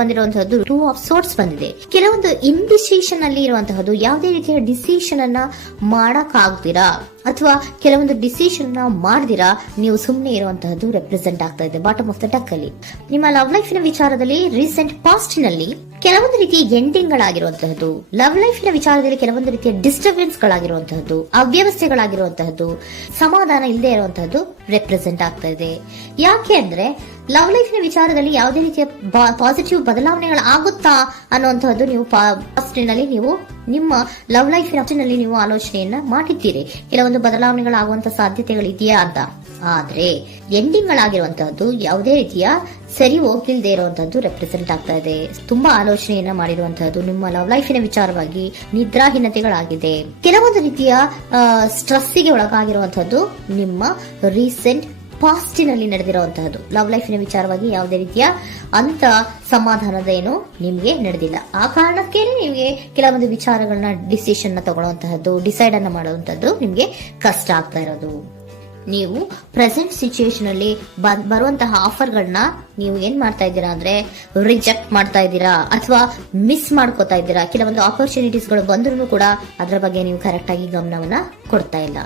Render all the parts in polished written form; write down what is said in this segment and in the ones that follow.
ಬಂದಿರುವಂತಹದ್ದು two of sorts ಬಂದಿದೆ. ಕೆಲವೊಂದು indecision ಅಲ್ಲಿ ಇರುವಂತಹದ್ದು, ಯಾವುದೇ ರೀತಿಯ ಡಿಸಿಷನ್ ಅನ್ನ ಮಾಡಕ್ ಆಗ್ದಿರಾ ಅಥವಾ ಕೆಲವೊಂದು ಡಿಸಿಷನ್ ಮಾಡ್ದಿರಾ ನೀವು ಸುಮ್ಮನೆ ಇರುವಂತಹದ್ದು ರೆಪ್ರೆಸೆಂಟ್ ಆಗ್ತಾ ಇದೆ ಬಾಟಮ್ ಆಫ್ ದ ಡಕ್ ಅಲ್ಲಿ. ನಿಮ್ಮ ಲವ್ ಲೈಫಿನ ವಿಚಾರದಲ್ಲಿ ರೀಸೆಂಟ್ ಪಾಸ್ಟ್ ನಲ್ಲಿ ಕೆಲವೊಂದು ರೀತಿಯ ಎಂಡಿಂಗ್ ಗಳಾಗಿರುವಂತಹದ್ದು, ಲವ್ ಲೈಫಿನ ವಿಚಾರದಲ್ಲಿ ಕೆಲವೊಂದು ರೀತಿಯ ಡಿಸ್ಟರ್ಬೆನ್ಸ್ ಗಳಾಗಿರುವಂತಹದ್ದು, ಅವ್ಯವಸ್ಥೆಗಳಾಗಿರುವಂತಹದ್ದು, ಸಮಾಧಾನ ಇಲ್ಲದೆ ಇರುವಂತಹದ್ದು ರೆಪ್ರೆಸೆಂಟ್ ಆಗ್ತಾ ಇದೆ. ಯಾಕೆ ಅಂದ್ರೆ ಲವ್ ಲೈಫಿನ ವಿಚಾರದಲ್ಲಿ ಯಾವುದೇ ರೀತಿಯ ಪಾಸಿಟಿವ್ ಬದಲಾವಣೆಗಳು ಆಗುತ್ತಾ ಅನ್ನುವಂತಹದ್ದು ನೀವು ಪಾಸ್ಟ್ನಲ್ಲಿ ನೀವು ನಿಮ್ಮ ಲವ್ ಲೈಫಿನಲ್ಲಿ ನೀವು ಆಲೋಚನೆಯನ್ನ ಮಾಡಿದ್ದೀರಿ, ಕೆಲವೊಂದು ಬದಲಾವಣೆಗಳಾಗುವಂತ ಸಾಧ್ಯತೆಗಳಿದೆಯಾ ಅಂತ. ಆದ್ರೆ ಎಂಡಿಂಗ್ ಗಳಾಗಿರುವಂತಹದ್ದು ಯಾವುದೇ ರೀತಿಯ ಸರಿ ಹೋಗ್ತಿಲ್ದೇ ಇರುವಂತಹದ್ದು ರೆಪ್ರೆಸೆಂಟ್ ಆಗ್ತಾ ಇದೆ. ತುಂಬಾ ಆಲೋಚನೆಯನ್ನ ಮಾಡಿರುವಂತಹದ್ದು ನಿಮ್ಮ ಲವ್ ಲೈಫಿನ ವಿಚಾರವಾಗಿ ನಿದ್ರಾಹೀನತೆಗಳಾಗಿದೆ. ಕೆಲವೊಂದು ರೀತಿಯ ಸ್ಟ್ರೆಸ್ಸಿಗೆ ಒಳಗಾಗಿರುವಂತಹದ್ದು ನಿಮ್ಮ ರೀಸೆಂಟ್ ಪಾಸ್ಟಿನಲ್ಲಿ ನಡೆದಿರುವಂತಹದ್ದು. ಲವ್ ಲೈಫಿನ ವಿಚಾರವಾಗಿ ಯಾವುದೇ ರೀತಿಯ ಅಂತ ಸಮಾಧಾನದ ಏನು ನಿಮ್ಗೆ ನಡೆದಿಲ್ಲ. ಆ ಕಾರಣಕ್ಕೇನೆ ನಿಮ್ಗೆ ಕೆಲವೊಂದು ವಿಚಾರಗಳನ್ನ ಡಿಸಿಷನ್ ತಗೊಳ್ಳುವಂತಹದ್ದು, ಡಿಸೈಡ್ ಅನ್ನ ಮಾಡುವಂತಹದ್ದು ನಿಮ್ಗೆ ಕಷ್ಟ ಆಗ್ತಾ ಇರೋದು. ನೀವು ಪ್ರೆಸೆಂಟ್ ಸಿಚುಯೇಷನ್ ಅಲ್ಲಿ ಬರುವಂತಹ ಆಫರ್ಗಳನ್ನ ನೀವು ಏನ್ ಮಾಡ್ತಾ ಇದ್ದೀರಾ ಅಂದ್ರೆ ರಿಜೆಕ್ಟ್ ಮಾಡ್ತಾ ಇದ್ದೀರಾ ಅಥವಾ ಮಿಸ್ ಮಾಡ್ಕೋತಾ ಇದ್ದೀರಾ. ಕೆಲವೊಂದು ಆಪರ್ಚುನಿಟೀಸ್ ಗಳು ಬಂದ್ರೂ ಕೂಡ ಅದರ ಬಗ್ಗೆ ನೀವು ಕರೆಕ್ಟ್ ಆಗಿ ಗಮನವನ್ನ ಕೊಡ್ತಾ ಇಲ್ಲ.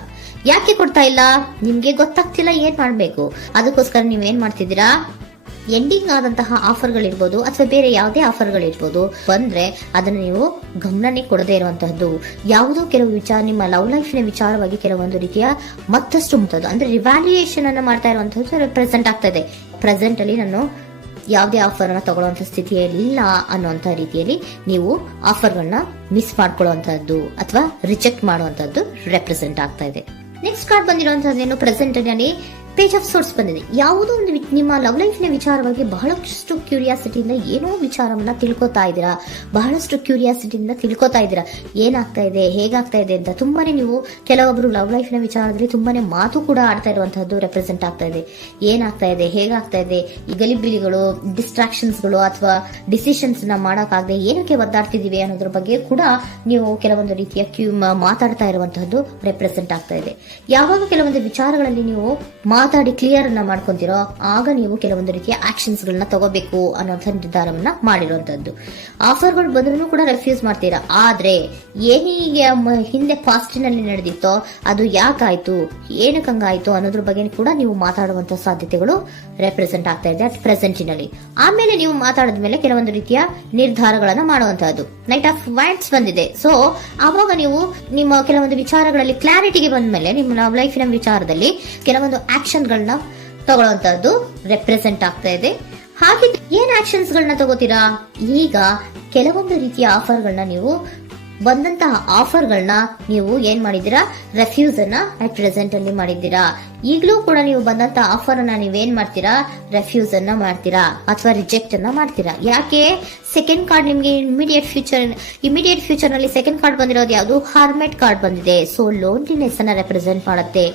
ಯಾಕೆ ಕೊಡ್ತಾ ಇಲ್ಲ? ನಿಮ್ಗೆ ಗೊತ್ತಾಗ್ತಿಲ್ಲ ಏನ್ ಮಾಡ್ಬೇಕು. ಅದಕ್ಕೋಸ್ಕರ ನೀವ್ ಏನ್ ಮಾಡ್ತಿದ್ದೀರಾ, ಎಂಡಿಂಗ್ ಆದಂತಹ ಆಫರ್ಗಳಿರ್ಬೋದು ಅಥವಾ ಬೇರೆ ಯಾವುದೇ ಆಫರ್ಗಳಿರ್ಬೋದು ಬಂದ್ರೆ ಅದನ್ನ ನೀವು ಗಮನನೇ ಕೊಡದೇ ಇರುವಂತಹದ್ದು. ಯಾವುದೋ ಕೆಲವು ವಿಚಾರ ನಿಮ್ಮ ಲವ್ ಲೈಫಿನ ವಿಚಾರವಾಗಿ ಕೆಲವೊಂದು ರೀತಿಯ ಮತ್ತಷ್ಟು ಮುತ್ತದ್ದು ಅಂದ್ರೆ ರಿವ್ಯಾಲ್ಯೂಯೇಷನ್ ಅನ್ನ ಮಾಡ್ತಾ ಇರುವಂತಹದ್ದು ಪ್ರೆಸೆಂಟ್ ಆಗ್ತಾ ಇದೆ. ಪ್ರೆಸೆಂಟ್ ಅಲ್ಲಿ ನಾನು ಯಾವುದೇ ಆಫರ್ ಅನ್ನ ತಗೊಳ್ಳುವಂತ ಸ್ಥಿತಿಯಲ್ಲಿ ಇಲ್ಲ ಅನ್ನುವಂತ ರೀತಿಯಲ್ಲಿ ನೀವು ಆಫರ್ಗಳನ್ನ ಮಿಸ್ ಮಾಡ್ಕೊಳ್ಳುವಂತಹದ್ದು ಅಥವಾ ರಿಜೆಕ್ಟ್ ಮಾಡುವಂತಹದ್ದು ರೆಪ್ರೆಸೆಂಟ್ ಆಗ್ತಾ ಇದೆ. ನೆಕ್ಸ್ಟ್ ಕಾರ್ಡ್ ಬಂದಿರುವಂತಹದ್ದೇನು, ಪ್ರೆಸೆಂಟ್ ಅಲ್ಲಿ ಪೇಜ್ ಆಫ್ ಸೋರ್ಸ್ ಬಂದಿದೆ. ಯಾವುದೋ ಒಂದು ನಿಮ್ಮ ಲವ್ ಲೈಫಿನ ವಿಚಾರವಾಗಿ ಬಹಳಷ್ಟು ಕ್ಯೂರಿಯಾಸಿಟಿಯಿಂದ ಏನೋ ವಿಚಾರವನ್ನ ತಿಳ್ಕೊತಾ ಇದ್ದೀರಾ, ಬಹಳಷ್ಟು ಕ್ಯೂರಿಯಾಸಿಟಿಯಿಂದ ತಿಳ್ಕೊತಾ ಇದ್ದೀರಾ ಏನಾಗ್ತಾ ಇದೆ, ಹೇಗಾಗ್ತಾ ಇದೆ ಅಂತ. ತುಂಬಾನೇ ನೀವು ಕೆಲವೊಬ್ರು ಲವ್ ಲೈಫಿನ ವಿಚಾರದಲ್ಲಿ ತುಂಬಾನೇ ಮಾತು ಕೂಡ ಆಡ್ತಾ ಇರುವಂತಹದ್ದು ರೆಪ್ರೆಸೆಂಟ್ ಆಗ್ತಾ ಇದೆ. ಏನಾಗ್ತಾ ಇದೆ, ಹೇಗಾಗ್ತಾ ಇದೆ, ಈ ಗಲಿಬಿಲಿಗಳು, ಡಿಸ್ಟ್ರಾಕ್ಷನ್ಸ್ಗಳು ಅಥವಾ ಡಿಸಿಷನ್ಸ್ ನ ಮಾಡಕ್ಕಾಗದೆ ಏನಕ್ಕೆ ಒದ್ದಾಡ್ತಿದೀವಿ ಅನ್ನೋದ್ರ ಬಗ್ಗೆ ಕೂಡ ನೀವು ಕೆಲವೊಂದು ರೀತಿಯ ಮಾತಾಡ್ತಾ ಇರುವಂತಹದ್ದು ರೆಪ್ರೆಸೆಂಟ್ ಆಗ್ತಾ ಇದೆ. ಯಾವಾಗ ಕೆಲವೊಂದು ವಿಚಾರಗಳಲ್ಲಿ ನೀವು ಮಾತಾಡಿ ಕ್ಲಿಯರ್ ಅನ್ನ ಮಾಡ್ಕೊಂತೀರೋ ಆಗ ನೀವು ಕೆಲವೊಂದು ರೀತಿಯ ಆಕ್ಷನ್ಸ್ ಗಳನ್ನ ತಗೋಬೇಕು ಅನ್ನೋಂಥ ನಿರ್ಧಾರವನ್ನ ಮಾಡಿರುವಂತದ್ದು. ಆಫರ್ಗಳು ಬಂದ್ರೂ ಕೂಡ ರೆಫ್ಯೂಸ್ ಮಾಡ್ತೀರಾ. ಆದ್ರೆ ಏನೀಗ ಹಿಂದೆ ಪಾಸ್ಟಿನಲ್ಲಿ ನಡೆದಿತ್ತೋ ಅದು ಯಾಕಾಯ್ತು, ಏನಕ್ಕಂಗಾಯ್ತು ಅನ್ನೋದ್ರ ಬಗ್ಗೆ ಕೂಡ ನೀವು ಮಾತಾಡುವಂತ ಸಾಧ್ಯತೆಗಳು ರೆಪ್ರೆಸೆಂಟ್ ಆಗ್ತಾ ಇದೆ ಅಟ್ ಪ್ರೆಸೆಂಟಿನಲ್ಲಿ. ಆಮೇಲೆ ನೀವು ಮಾತಾಡಿದ್ಮೇಲೆ ಕೆಲವೊಂದು ರೀತಿಯ ನಿರ್ಧಾರಗಳನ್ನ ಮಾಡುವಂತಹದ್ದು. ನೈಟ್ ಆಫ್ ವ್ಯಾಂಡ್ಸ್ ಬಂದಿದೆ. ಸೊ ಆವಾಗ ನೀವು ನಿಮ್ಮ ಕೆಲವೊಂದು ವಿಚಾರಗಳಲ್ಲಿ ಕ್ಲಾರಿಟಿಗೆ ಬಂದ್ಮೇಲೆ ನಿಮ್ಮ ಲವ್ ಲೈಫಿನ ವಿಚಾರದಲ್ಲಿ ಕೆಲವೊಂದು ಆಕ್ಷನ್ ಗಳನ್ನ ತಗೊಳ್ಳುವಂತಹದ್ದು ರೆಪ್ರೆಸೆಂಟ್ ಆಗ್ತಾ ಇದೆ. ಹಾಗೆ ಏನ್ ಆಕ್ಷನ್ಸ್ ಗಳನ್ನ ತಗೋತೀರಾ? ಈಗ ಕೆಲವೊಂದು ರೀತಿಯ ಆಫರ್ಗಳನ್ನ ನೀವು ಬಂದಂತಹ ಆಫರ್ಗಳನ್ನ ನೀವು ಏನ್ ಮಾಡಿದ್ದೀರಾ, ರೆಫ್ಯೂಸ್ ಅನ್ನ ಅಟ್ ಪ್ರೆಸೆಂಟ್ ಅಲ್ಲಿ ಮಾಡಿದ್ದೀರಾ. ಈಗಲೂ ಕೂಡ ನೀವು ಬಂದಂತಹ ಆಫರ್ ಅನ್ನ ನೀವೇನ್ ಮಾಡ್ತೀರಾ, ರೆಫ್ಯೂಸ್ ಅನ್ನ ಮಾಡ್ತೀರಾ ಅಥವಾ ರಿಜೆಕ್ಟ್ ಅನ್ನ ಮಾಡ್ತೀರಾ. ಯಾಕೆ? ಸೆಕೆಂಡ್ ಕಾರ್ಡ್ ನಿಮ್ಗೆ ಇಮಿಡಿಯೇಟ್ ಫ್ಯೂಚರ್ ನಲ್ಲಿ ಸೆಕೆಂಡ್ ಕಾರ್ಡ್ ಬಂದಿರೋದು ಯಾವುದು, ಹಾರ್ಮೆಟ್ ಕಾರ್ಡ್ ಬಂದಿದೆ. ಸೊ ಲೋನ್ಲಿನೆಸ್ ಅನ್ನ ರೆಪ್ರೆಸೆಂಟ್ ಮಾಡುತ್ತೆ.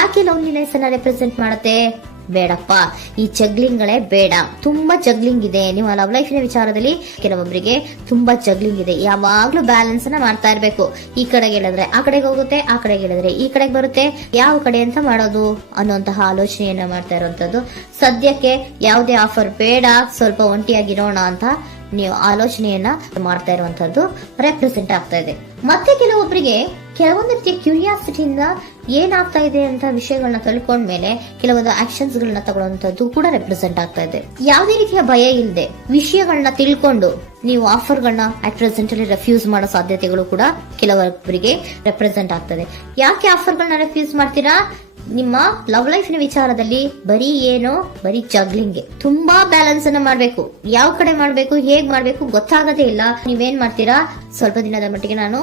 ಯಾಕೆ ಲೋನ್ಲಿನೆಸ್ ಅನ್ನ ರೆಪ್ರೆಸೆಂಟ್ ಮಾಡುತ್ತೆ? ಬೇಡಪ್ಪ, ಈ ಜಗ್ಲಿಂಗ್ ಗಳೇ ಬೇಡ. ತುಂಬಾ ಜಗ್ಲಿಂಗ್ ಇದೆ ನಿಮ್ಮ ಲವ್ ಲೈಫಿನ ವಿಚಾರದಲ್ಲಿ. ಕೆಲವೊಬ್ಬರಿಗೆ ತುಂಬಾ ಜಗ್ಲಿಂಗ್ ಇದೆ. ಯಾವಾಗ್ಲೂ ಬ್ಯಾಲೆನ್ಸ್ ಅನ್ನ ಮಾಡ್ತಾ ಇರ್ಬೇಕು. ಈ ಕಡೆಗೆ ಹೇಳಿದ್ರೆ ಆ ಕಡೆಗೆ ಹೋಗುತ್ತೆ, ಆ ಕಡೆಗೆ ಹೇಳಿದ್ರೆ ಈ ಕಡೆಗೆ ಬರುತ್ತೆ. ಯಾವ ಕಡೆ ಅಂತ ಮಾಡೋದು ಅನ್ನುವಂತಹ ಆಲೋಚನೆಯನ್ನ ಮಾಡ್ತಾ ಇರುವಂತದ್ದು. ಸದ್ಯಕ್ಕೆ ಯಾವುದೇ ಆಫರ್ ಬೇಡ, ಸ್ವಲ್ಪ ಒಂಟಿಯಾಗಿರೋಣ ಅಂತ ನೀವು ಆಲೋಚನೆಯನ್ನ ಮಾಡ್ತಾ ಇರುವಂತದ್ದು ರೆಪ್ರೆಸೆಂಟ್ ಆಗ್ತಾ ಇದೆ. ಮತ್ತೆ ಕೆಲವೊಬ್ಬರಿಗೆ ಕೆಲವೊಂದು ರೀತಿಯ ಕ್ಯೂರಿಯಾಸಿಟಿಯಿಂದ ಏನಾಗ್ತಾ ಇದೆ ಅಂತ ವಿಷಯಗಳನ್ನ ತಿಳ್ಕೊಂಡ್ಮೇಲೆ ಕೆಲವೊಂದು ಆಕ್ಷನ್ಸ್ ಗಳನ್ನ ತಗೊಳ್ಳುವಂತದ್ದು ಕೂಡ ರೆಪ್ರೆಸೆಂಟ್ ಆಗ್ತಾ ಇದೆ. ಯಾವುದೇ ರೀತಿಯ ಭಯ ಇಲ್ಲದೆ ವಿಷಯಗಳನ್ನ ತಿಳ್ಕೊಂಡು ನೀವು ಆಫರ್ಗಳನ್ನ ಅಟ್ ಪ್ರೆಸೆಂಟ್ ಅಲ್ಲಿ ರೆಫ್ಯೂಸ್ ಮಾಡೋ ಸಾಧ್ಯತೆಗಳು ಕೂಡ ಕೆಲವೊಬ್ಬರಿಗೆ ರೆಪ್ರೆಸೆಂಟ್ ಆಗ್ತದೆ. ಯಾಕೆ ಆಫರ್ಗಳನ್ನ ರೆಫ್ಯೂಸ್ ಮಾಡ್ತೀರಾ? ನಿಮ್ಮ ಲವ್ ಲೈಫಿನ ವಿಚಾರದಲ್ಲಿ ಬರೀ ಜಗ್ಲಿಂಗ್, ತುಂಬಾ ಬ್ಯಾಲೆನ್ಸ್ ಅನ್ನ ಮಾಡ್ಬೇಕು. ಯಾವ ಕಡೆ ಮಾಡ್ಬೇಕು, ಹೇಗ್ ಮಾಡ್ಬೇಕು ಗೊತ್ತಾಗದೇ ಇಲ್ಲ. ನೀವೇನ್ ಮಾಡ್ತೀರಾ, ಸ್ವಲ್ಪ ದಿನದ ಮಟ್ಟಿಗೆ ನಾನು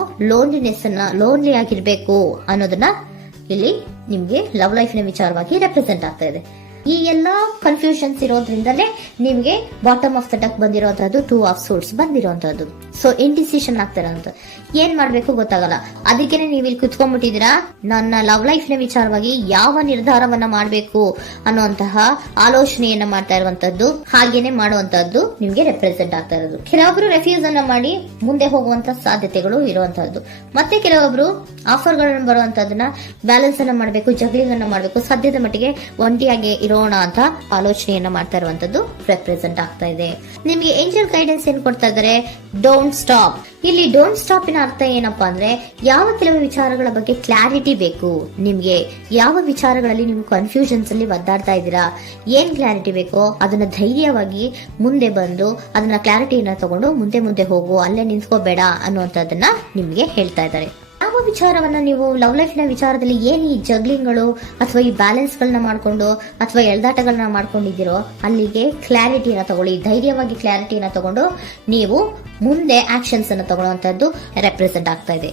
ಲೋನ್ಲಿ ಆಗಿರ್ಬೇಕು ಅನ್ನೋದನ್ನ ಇಲ್ಲಿ ನಿಮ್ಗೆ ಲವ್ ಲೈಫಿನ ವಿಚಾರವಾಗಿ ರೆಪ್ರೆಸೆಂಟ್ ಆಗ್ತಾ ಇದೆ. ಈ ಎಲ್ಲಾ ಕನ್ಫ್ಯೂಷನ್ಸ್ ಇರೋದ್ರಿಂದಲೇ ನಿಮ್ಗೆ ಬಾಟಮ್ ಆಫ್ ದ ಡಕ್ ಬಂದಿರುವಂತಹದ್ದು ಟೂ ಆಫ್ ಸೋರ್ಟ್ಸ್ ಬಂದಿರುವಂತಹದ್ದು. ಸೊ ಇಂಡಿಸಿಷನ್ ಆಗ್ತಾರೆ ಅಂತ ಏನ್ ಮಾಡ್ಬೇಕು ಗೊತ್ತಾಗಲ್ಲ. ಅದಕ್ಕೇನೆ ನೀವು ಇಲ್ಲಿ ಕುತ್ಕೊಂಡ್ಬಿಟ್ಟಿದ್ದೀರಾ, ನನ್ನ ಲವ್ ಲೈಫ್ ನ ವಿಚಾರವಾಗಿ ಯಾವ ನಿರ್ಧಾರವನ್ನ ಮಾಡಬೇಕು ಅನ್ನುವಂತಹ ಆಲೋಚನೆಯನ್ನ ಮಾಡ್ತಾ ಇರುವಂತದ್ದು, ಹಾಗೇನೆ ಮಾಡುವಂತದ್ದು ನಿಮ್ಗೆ ರೆಪ್ರೆಸೆಂಟ್ ಆಗ್ತಾ ಇರೋದು. ಕೆಲವೊಬ್ರು ರೆಫ್ಯೂಸ್ ಅನ್ನ ಮಾಡಿ ಮುಂದೆ ಹೋಗುವಂತ ಸಾಧ್ಯತೆಗಳು ಇರುವಂತಹದ್ದು, ಮತ್ತೆ ಕೆಲವೊಬ್ರು ಆಫರ್ ಗಳನ್ನ ಬರುವಂತದನ್ನ ಬ್ಯಾಲೆನ್ಸ್ ಅನ್ನ ಮಾಡಬೇಕು, ಜಗ್ಲಿಂಗ್ ಅನ್ನ ಮಾಡಬೇಕು, ಸದ್ಯದ ಮಟ್ಟಿಗೆ ಒಂಟಿಯಾಗಿ ಇರೋಣ ಅಂತ ಆಲೋಚನೆಯನ್ನ ಮಾಡ್ತಾ ಇರುವಂತದ್ದು ರೆಪ್ರೆಸೆಂಟ್ ಆಗ್ತಾ ಇದೆ. ನಿಮ್ಗೆ ಏಂಜಲ್ ಗೈಡೆನ್ಸ್ ಏನ್ ಕೊಡ್ತಾ ಇದ್ದಾರೆ, ಡೋಂಟ್ ಸ್ಟಾಪ್. ಇಲ್ಲಿ ಡೋಂಟ್ ಸ್ಟಾಪ್ ಇನ ಅರ್ಥ ಏನಪ್ಪಾ ಅಂದ್ರೆ, ಯಾವ ಕೆಲವು ವಿಚಾರಗಳ ಬಗ್ಗೆ ಕ್ಲಾರಿಟಿ ಬೇಕು ನಿಮ್ಗೆ, ಯಾವ ವಿಚಾರಗಳಲ್ಲಿ ನೀವು ಕನ್ಫ್ಯೂಷನ್ಸ್ ಅಲ್ಲಿ ಒದ್ದಾಡ್ತಾ ಇದ್ದೀರಾ, ಏನ್ ಕ್ಲಾರಿಟಿ ಬೇಕೋ ಅದನ್ನ ಧೈರ್ಯವಾಗಿ ಮುಂದೆ ಬಂದು ಅದನ್ನ ಕ್ಲಾರಿಟಿಯನ್ನ ತಗೊಂಡು ಮುಂದೆ ಹೋಗು, ಅಲ್ಲೇ ನಿಂತ್ಕೋಬೇಡ ಅನ್ನುವಂಥದ್ದನ್ನ ನಿಮ್ಗೆ ಹೇಳ್ತಾ ಇದ್ದಾರೆ. ಯಾವ ವಿಚಾರವನ್ನ ನೀವು ಲವ್ ಲೈಫ್ ನ ವಿಚಾರದಲ್ಲಿ ಏನ್ ಈ ಜಗ್ಲಿಂಗ್ಗಳು ಅಥವಾ ಈ ಬ್ಯಾಲೆನ್ಸ್ ಗಳನ್ನ ಮಾಡ್ಕೊಂಡು ಅಥವಾ ಎಳ್ದಾಟಗಳನ್ನ ಮಾಡ್ಕೊಂಡಿದ್ದೀರೋ ಅಲ್ಲಿಗೆ ಕ್ಲಾರಿಟಿನ ತಗೊಳ್ಳಿ, ಧೈರ್ಯವಾಗಿ ಕ್ಲಾರಿಟಿನ ತಗೊಂಡು ನೀವು ಮುಂದೆ ಆಕ್ಷನ್ಸ್ ಅನ್ನು ತಗೊಳ್ಳುವಂತದ್ದು ರೆಪ್ರೆಸೆಂಟ್ ಆಗ್ತಾ ಇದೆ.